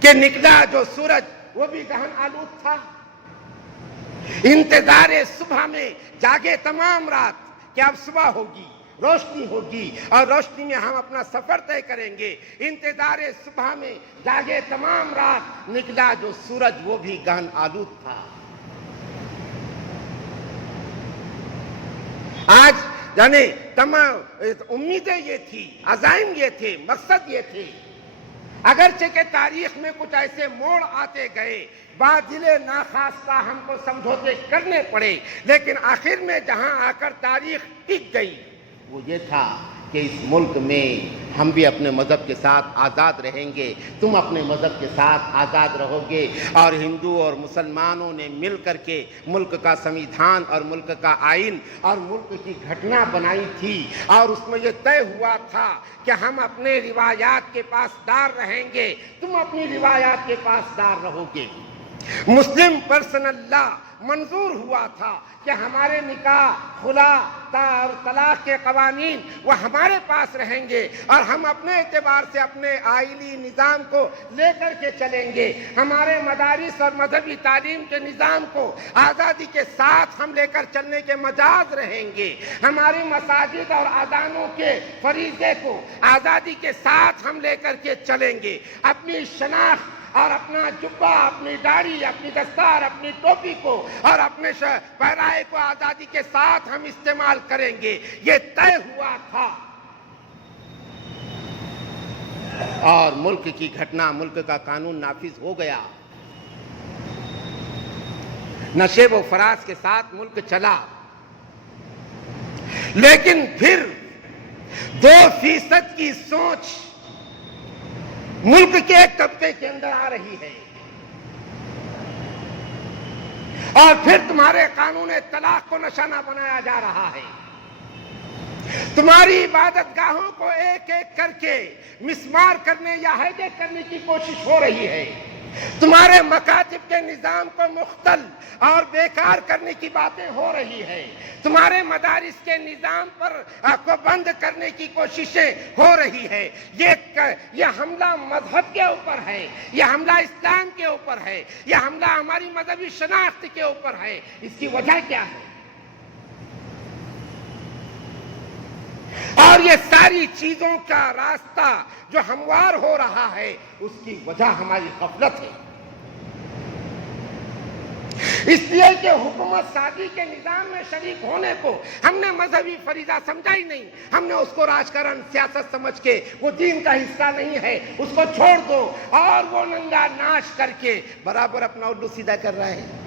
کہ نکلا جو سورج وہ بھی گہن آلود تھا؟ انتظار صبح میں جاگے تمام رات کہ اب صبح ہوگی، روشنی ہوگی اور روشنی میں ہم اپنا سفر طے کریں گے۔ انتظار صبح میں جاگے تمام رات، نکلا جو سورج وہ بھی گہن آلود تھا۔ آج یعنی تمام امیدیں یہ تھی، عزائم یہ تھے، مقصد یہ تھے۔ اگرچہ کہ تاریخ میں کچھ ایسے موڑ آتے گئے، بادل ناخواستہ ہم کو سمجھوتے کرنے پڑے، لیکن آخر میں جہاں آ کر تاریخ ٹک گئی وہ یہ تھا کہ اس ملک میں ہم بھی اپنے مذہب کے ساتھ آزاد رہیں گے، تم اپنے مذہب کے ساتھ آزاد رہو گے۔ اور ہندو اور مسلمانوں نے مل کر کے ملک کا سمویدھان اور ملک کا آئین اور ملک کی گھٹنا بنائی تھی اور اس میں یہ طے ہوا تھا کہ ہم اپنے روایات کے پاسدار رہیں گے، تم اپنی روایات کے پاسدار رہو گے۔ مسلم پرسنل لا منظور ہوا تھا کہ ہمارے نکاح، خلا اور طلاق کے قوانین وہ ہمارے پاس رہیں گے اور ہم اپنے اعتبار سے اپنے آئلی نظام کو لے کر کے چلیں گے۔ ہمارے مدارس اور مذہبی تعلیم کے نظام کو آزادی کے ساتھ ہم لے کر چلنے کے مجاز رہیں گے۔ ہماری مساجد اور اذانوں کے فریضے کو آزادی کے ساتھ ہم لے کر کے چلیں گے۔ اپنی شناخت اور اپنا جبہ، اپنی داڑھی، اپنی دستار، اپنی ٹوپی کو اور اپنے پہرائے کو آزادی کے ساتھ ہم استعمال کریں گے، یہ طے ہوا تھا۔ اور ملک کی گھٹنا، ملک کا قانون نافذ ہو گیا، نشیب و فراز کے ساتھ ملک چلا۔ لیکن پھر 2% کی سوچ ملک کے ایک طبقے کے اندر آ رہی ہے، اور پھر تمہارے قانون طلاق کو نشانہ بنایا جا رہا ہے، تمہاری عبادت گاہوں کو ایک ایک کر کے مسمار کرنے یا ہائجیک کرنے کی کوشش ہو رہی ہے، تمہارے مکاتب کے نظام کو مختل اور بیکار کرنے کی باتیں ہو رہی ہے، تمہارے مدارس کے نظام کو بند کرنے کی کوششیں ہو رہی ہے۔ یہ حملہ مذہب کے اوپر ہے، یہ حملہ اسلام کے اوپر ہے، یہ حملہ ہماری مذہبی شناخت کے اوپر ہے۔ اس کی وجہ کیا ہے؟ اور یہ ساری چیزوں کا راستہ جو ہموار ہو رہا ہے، اس کی وجہ ہماری غفلت ہے، اس لیے کہ حکومت سازی کے نظام میں شریک ہونے کو ہم نے مذہبی فریضہ سمجھا ہی نہیں، ہم نے اس کو راجکرن سیاست سمجھ کے وہ دین کا حصہ نہیں ہے اس کو چھوڑ دو، اور وہ ننگا ناچ کر کے برابر اپنا الو سیدھا کر رہے ہیں۔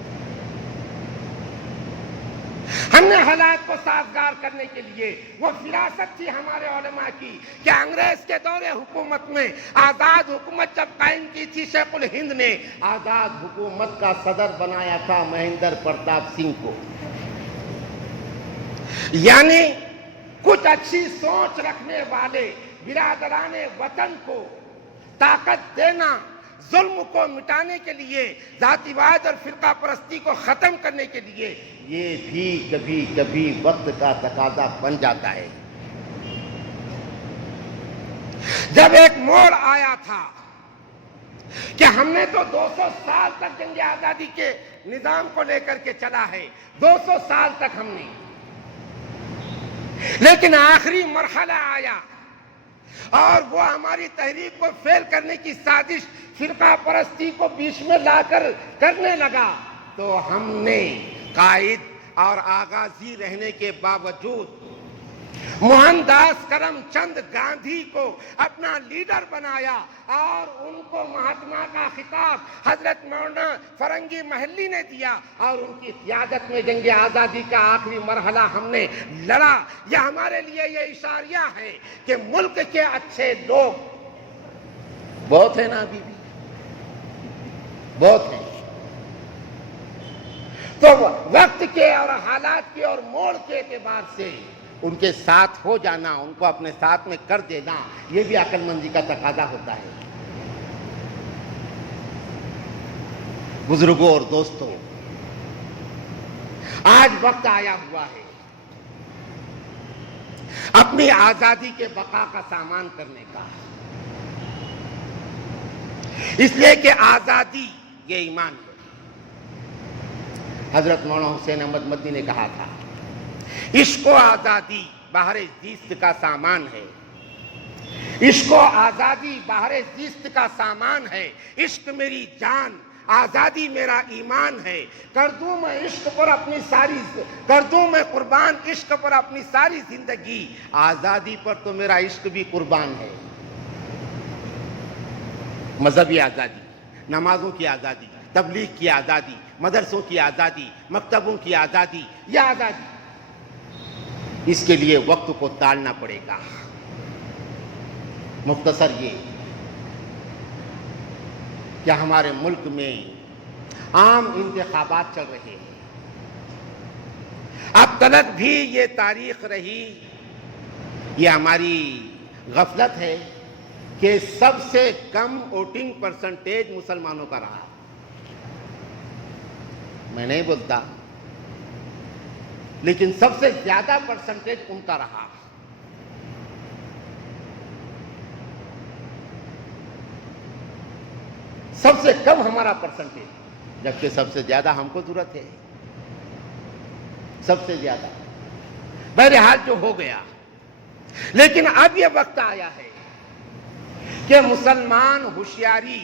ہم نے حالات کو سازگار کرنے کے لیے، وہ فراست تھی ہمارے علماء کی کہ انگریز کے دور حکومت میں آزاد حکومت جب قائم کی تھی، شیخ الہند نے آزاد حکومت کا صدر بنایا تھا مہندر پرتاپ سنگھ کو۔ یعنی کچھ اچھی سوچ رکھنے والے برادران وطن کو طاقت دینا، ظلم کو مٹانے کے لیے، ذاتی واد اور فرقہ پرستی کو ختم کرنے کے لیے، یہ بھی کبھی کبھی وقت کا تقاضا بن جاتا ہے۔ جب ایک موڑ آیا تھا کہ ہم نے تو 200 سال تک جنگ آزادی کے نظام کو لے کر کے چلا ہے، 200 سال تک ہم نے، لیکن آخری مرحلہ آیا اور وہ ہماری تحریک کو فیل کرنے کی سازش فرقہ پرستی کو بیچ میں لا کر کرنے لگا، تو ہم نے قائد اور آغازی رہنے کے باوجود موہن داس کرم چند گاندھی کو اپنا لیڈر بنایا، اور ان کو مہاتما کا خطاب حضرت مولانا فرنگی محلی نے دیا، اور ان کی قیادت میں جنگ آزادی کا آخری مرحلہ ہم نے لڑا۔ یہ ہمارے لیے یہ اشاریہ ہے کہ ملک کے اچھے لوگ بہت ہیں نا، ابھی بھی بہت ہیں، تو وقت کے اور حالات کے اور موڑ کے اعتبار سے ان کے ساتھ ہو جانا، ان کو اپنے ساتھ میں کر دینا، یہ بھی عقل مندی کا تقاضا ہوتا ہے۔ بزرگوں اور دوستوں، آج وقت آیا ہوا ہے اپنی آزادی کے بقا کا سامان کرنے کا، اس لیے کہ آزادی یہ ایمان ہے۔ حضرت مولانا حسین احمد مدنی نے کہا تھا، عشق و آزادی بہر زیست کا سامان ہے، عشق و آزادی بہر زیست کا سامان ہے، عشق میری جان، آزادی میرا ایمان ہے، کر دوں میں عشق پر اپنی ساری، کر دوں میں قربان عشق پر اپنی ساری زندگی، آزادی پر تو میرا عشق بھی قربان ہے۔ مذہبی آزادی، نمازوں کی آزادی، تبلیغ کی آزادی، مدرسوں کی آزادی، مکتبوں کی آزادی، یہ آزادی، اس کے لیے وقت کو ٹالنا پڑے گا۔ مختصر یہ کہ ہمارے ملک میں عام انتخابات چل رہے ہیں، اب تلک بھی یہ تاریخ رہی، یہ ہماری غفلت ہے کہ سب سے کم ووٹنگ پرسنٹیج مسلمانوں کا رہا۔ میں نہیں بولتا، لیکن سب سے زیادہ پرسنٹیج ان کا رہا۔ سب سے کم ہمارا پرسنٹیج، جبکہ سب سے زیادہ ہم کو ضرورت ہے، سب سے زیادہ۔ بہرحال جو ہو گیا، لیکن اب یہ وقت آیا ہے کہ مسلمان ہوشیاری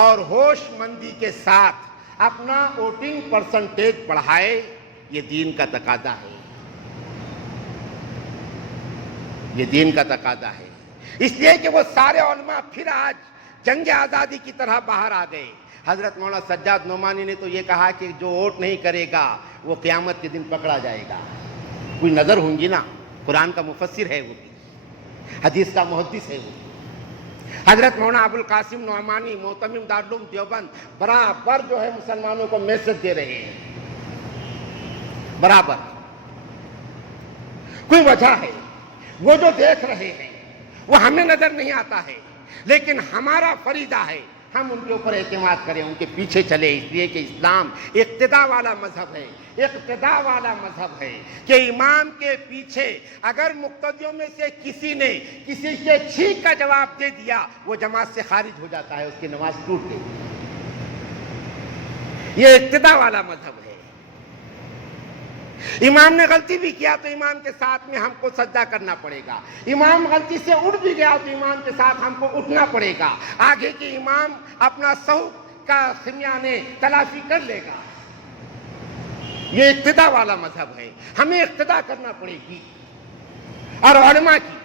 اور ہوش مندی کے ساتھ اپنا ووٹنگ پرسنٹیج بڑھائے، یہ دین کا تقاضا ہے، یہ دین کا تقاضا ہے۔ اس لیے کہ وہ سارے علماء پھر آج جنگ آزادی کی طرح باہر آ گئے۔ حضرت مولانا سجاد نعمانی نے تو یہ کہا کہ جو ووٹ نہیں کرے گا وہ قیامت کے دن پکڑا جائے گا۔ کوئی نظر ہوں گی نا، قرآن کا مفسر ہے وہ بھی۔ حدیث کا محدث ہے وہ. حضرت مولانا ابوالقاسم نعمانی معتمم دارالعلوم دیوبند برابر جو ہے مسلمانوں کو میسج دے رہے ہیں, برابر. کوئی وجہ ہے, وہ جو دیکھ رہے ہیں وہ ہمیں نظر نہیں آتا ہے, لیکن ہمارا فریضہ ہے ہم ان کے اوپر اعتماد کریں, ان کے پیچھے چلے, اس لیے کہ اسلام اقتداء والا مذہب ہے, اقتداء والا مذہب ہے کہ امام کے پیچھے اگر مقتدیوں میں سے کسی نے کسی کے چھینک کا جواب دے دیا وہ جماعت سے خارج ہو جاتا ہے, اس کی نماز ٹوٹ گئی. یہ اقتداء والا مذہب ہے. امام نے غلطی بھی کیا تو امام کے ساتھ میں ہم کو سجدہ کرنا پڑے گا, امام غلطی سے اٹھ بھی گیا تو امام کے ساتھ ہم کو اٹھنا پڑے گا, آگے کے امام اپنا سہو کا خمیانہ تلافی کر لے گا. یہ اقتداء والا مذہب ہے, ہمیں اقتداء کرنا پڑے گی. اور علماء کی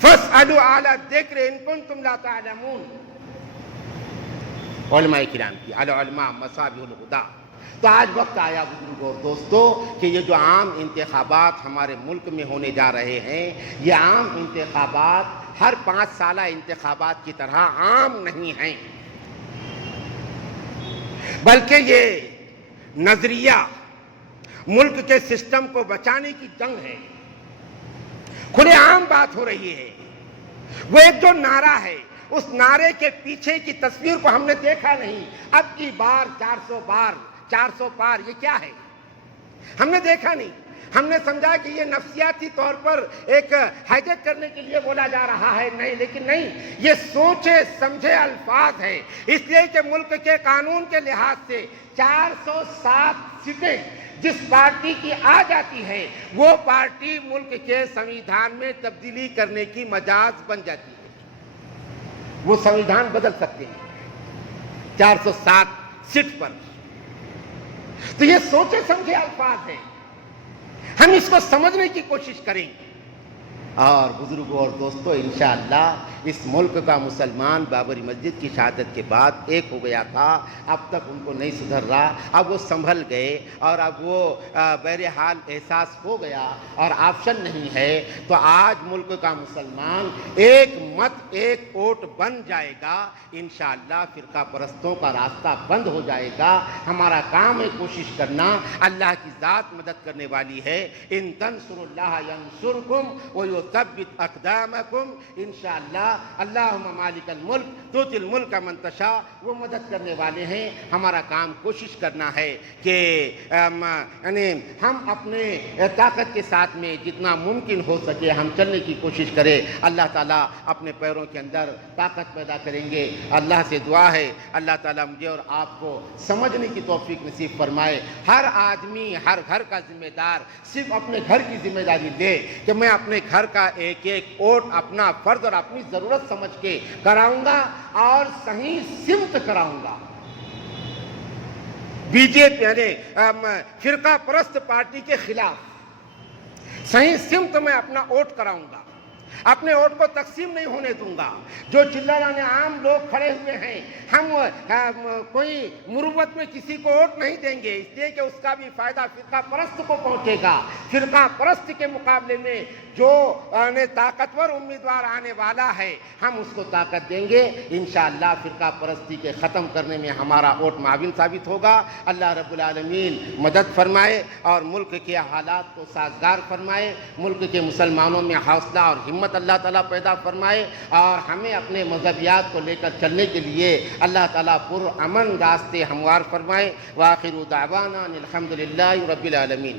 فَاسْأَلُوا أَهْلَ الذِّكْرِ إِن كُنتُمْ لَا تَعْلَمُونَ, علماء کرام کی, العلماء مصابیح الہدیٰ. تو آج وقت آیا بزرگوں اور دوستو کہ یہ جو عام انتخابات ہمارے ملک میں ہونے جا رہے ہیں, یہ عام انتخابات ہر 5 سالہ انتخابات کی طرح عام نہیں ہیں, بلکہ یہ نظریہ ملک کے سسٹم کو بچانے کی جنگ ہے. کھلے عام بات ہو رہی ہے. وہ ایک جو نعرہ ہے, اس نعرے کے پیچھے کی تصویر کو ہم نے دیکھا نہیں. اب کی بار 400 پار یہ کیا ہے, ہم نے دیکھا نہیں. ہم نے سمجھا کہ یہ نفسیاتی طور پر ایک ہائجیک کرنے کے لیے بولا جا رہا ہے, نہیں, لیکن نہیں, یہ سوچے سمجھے الفاظ ہے. اس لیے کہ ملک کے قانون کے لحاظ سے 407 سیٹیں جس پارٹی کی آ جاتی ہے وہ پارٹی ملک کے سنویدھان میں تبدیلی کرنے کی مجاز بن جاتی ہے. وہ سنویدھان بدل سکتے ہیں 407 سیٹ پر. تو یہ سوچے سمجھے الفاظ ہیں, ہم اس کو سمجھنے کی کوشش کریں. اور بزرگوں اور دوستو انشاءاللہ اس ملک کا مسلمان بابری مسجد کی شہادت کے بعد ایک ہو گیا تھا, اب تک ان کو نہیں سدھر رہا. اب وہ سنبھل گئے اور اب وہ بہرحال احساس ہو گیا اور آپشن نہیں ہے. تو آج ملک کا مسلمان ایک مت ایک ووٹ بن جائے گا. انشاءاللہ فرقہ پرستوں کا راستہ بند ہو جائے گا. ہمارا کام ہے کوشش کرنا, اللہ کی ذات مدد کرنے والی ہے. ان تنصروا اللہ ینصرکم ویثبت اقدامکم. انشاءاللہ اللہم مالک الملک تؤتی الملک من تشاء, وہ مدد کرنے والے ہیں. ہمارا کام کوشش کرنا ہے کہ یعنی ہم اپنے طاقت کے ساتھ میں جتنا ممکن ہو سکے ہم چلنے کی کوشش کریں. اللہ تعالیٰ اپنے پیروں کے اندر طاقت پیدا کریں گے. اللہ سے دعا ہے اللہ تعالیٰ مجھے اور آپ کو سمجھنے کی توفیق نصیب فرمائے. ہر آدمی ہر گھر کا ذمہ دار صرف اپنے گھر کی ذمہ داری لے کہ میں اپنے گھر کا ایک ایک ووٹ اپنا فرض اور اپنی ضرورت سمجھ کے کراؤں گا اور صحیح سمت کراؤں گا. بی جے پی یعنی فرقہ پرست پارٹی کے خلاف صحیح سمت میں اپنا ووٹ کراؤں گا. اپنے ووٹ کو تقسیم نہیں ہونے دوں گا. جو چلانے عام لوگ کھڑے ہوئے ہیں, ہم کوئی مروت میں کسی کو ووٹ نہیں دیں گے, اس لیے کہ اس کا بھی فائدہ فرقہ پرست کو پہنچے گا. فرقہ پرست کے مقابلے میں جو طاقتور امیدوار آنے والا ہے ہم اس کو طاقت دیں گے. انشاءاللہ فرقہ پرستی کے ختم کرنے میں ہمارا ووٹ معاون ثابت ہوگا. اللہ رب العالمین مدد فرمائے اور ملک کے حالات کو سازگار فرمائے. ملک کے مسلمانوں میں حوصلہ اور ہمت اللہ تعالیٰ پیدا فرمائے اور ہمیں اپنے مذہبیات کو لے کر چلنے کے لیے اللہ تعالیٰ پر امن راستے ہموار فرمائے. وآخر دعوانا الحمدللہ رب العالمین.